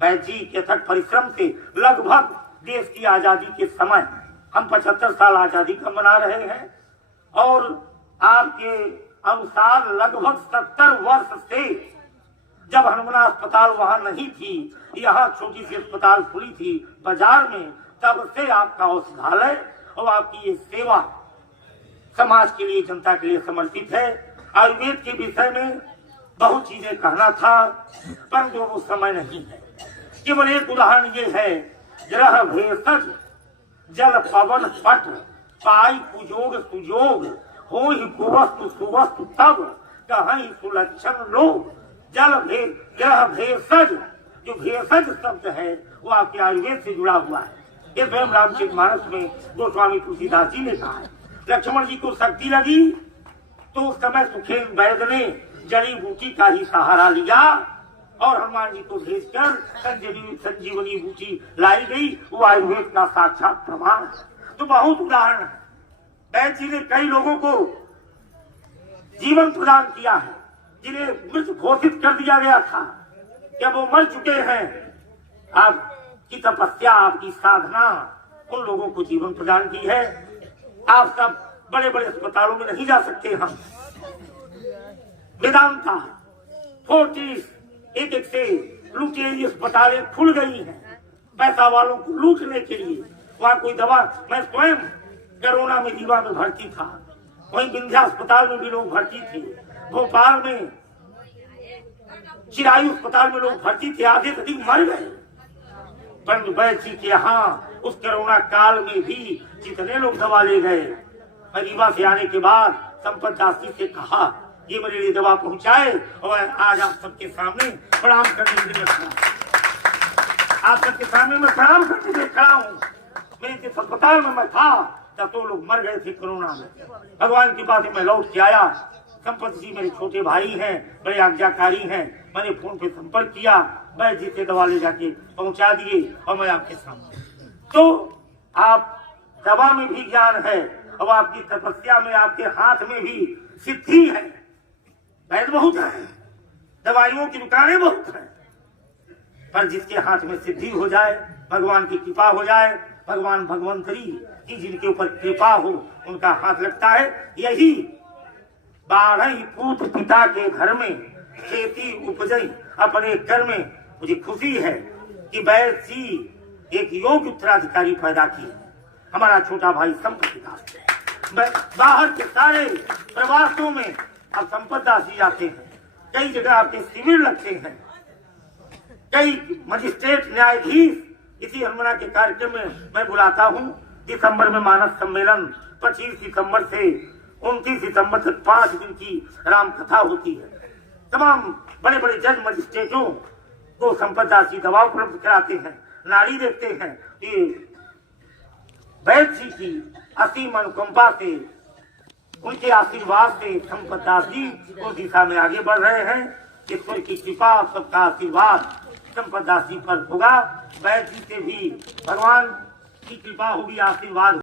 वैद्य जी के अथक परिश्रम से लगभग देश की आजादी के समय हम 75 साल आजादी का मना रहे हैं और आपके अनुसार लगभग 70 वर्ष से जब हनुमाना अस्पताल वहां नहीं थी, यहाँ छोटी सी अस्पताल खुली थी बाजार में, तब से आपका औषधालय और आपकी ये सेवा समाज के लिए, जनता के लिए समर्पित है। आयुर्वेद के विषय में बहुत चीजें कहना था, परंतु वो समय नहीं है। केवल एक उदाहरण ये है, ग्रह भेषज जल पवन पट पाई कुजोग सुजोग हो ही कुवस्तु सुवस्तु तब कहीं सुलक्षण लोग। ग्रह भेषज, जो भेषज शब्द है वो आपके आयुर्वेद से जुड़ा हुआ है। ये स्वयं रामचरितमानस में गोस्वामी तुलसीदास जी ने कहा है। लक्ष्मण जी को शक्ति लगी तो उस समय सुखेन वैद्य ने जड़ी बूटी का ही सहारा लिया और हनुमान जी को भेजकर संजीवनी बूटी लाई गई। वो आयुर्वेद का साक्षात प्रमाण है। तो बहुत उदाहरण है। वैद्य जी ने कई लोगों को जीवन प्रदान किया है, जिन्हें मृत घोषित कर दिया गया था, जब वो मर चुके हैं। आपकी तपस्या, आपकी साधना उन लोगों को जीवन प्रदान की है। आप सब बड़े बड़े अस्पतालों में नहीं जा सकते। हम वेदांता फोर्टिस एक से लुटेरी अस्पतालें खुल गई हैं पैसा वालों को लूटने के लिए। वहाँ कोई दवा, मैं स्वयं कोरोना में दीवा में भर्ती था, वहीं विंध्या अस्पताल में भी लोग भर्ती थे, भोपाल में चिरायु अस्पताल में लोग भर्ती थे, आधे से अधिक मर गए। परंतु वैद्य जी के यहाँ उस कोरोना काल में भी जितने लोग दवा ले गए, मैं रीवा से आने के बाद संपत दास जी से कहा ये मेरे लिए दवा पहुंचाए और आज आप सबके सामने प्रणाम करने के लिए आप सबके सामने मैं प्रणाम करने के लिए खड़ा हूँ। मेरे जिस अस्पताल में मैं था तब तो लोग मर गए थे कोरोना में। भगवान की बात मैं लौट के आया। संपत जी मेरे छोटे भाई हैं, बड़े आज्ञाकारी हैं। मैंने फोन पे संपर्क किया, वैद्य जी से दवा ले जाके पहुंचा दिए और मैं आपके सामने। तो आप दवा में भी ज्ञान है और आपकी तपस्या में, आपके हाथ में भी सिद्धि है। वैद्य बहुत है, दवाइयों की दुकानें बहुत है, पर जिसके हाथ में सिद्धि हो जाए, भगवान की कृपा हो जाए, भगवान भगवंतरी की जिनके ऊपर कृपा हो उनका हाथ लगता है। यही 12 पूत पिता के घर में खेती उपजई अपने घर में। मुझे खुशी है कि वैद्य जी एक योग्य उत्तराधिकारी पैदा किए। हमारा छोटा भाई संपत दास बाहर के सारे प्रवासों में अब संपत दास जी आते हैं। कई जगह आपके शिविर लगते हैं, कई मजिस्ट्रेट न्यायाधीश इसी हनुमाना के कार्यक्रम में मैं बुलाता हूँ। दिसंबर में मानस सम्मेलन 25 दिसंबर से 29 दिसंबर तक 5 दिन की राम कथा होती है। तमाम बड़े बड़े जज मजिस्ट्रेटों को संपत दास जी दवा उपलब्ध कराते हैं, नाड़ी देखते हैं। ये वैद्य जी की असीम अनुकंपा से, उनके आशीर्वाद से संपत दास जी उस दिशा में आगे बढ़ रहे हैं। ईश्वर की कृपा, सबका आशीर्वाद संपत दास जी पर होगा। वैद्य जी से भी भगवान की कृपा होगी, आशीर्वाद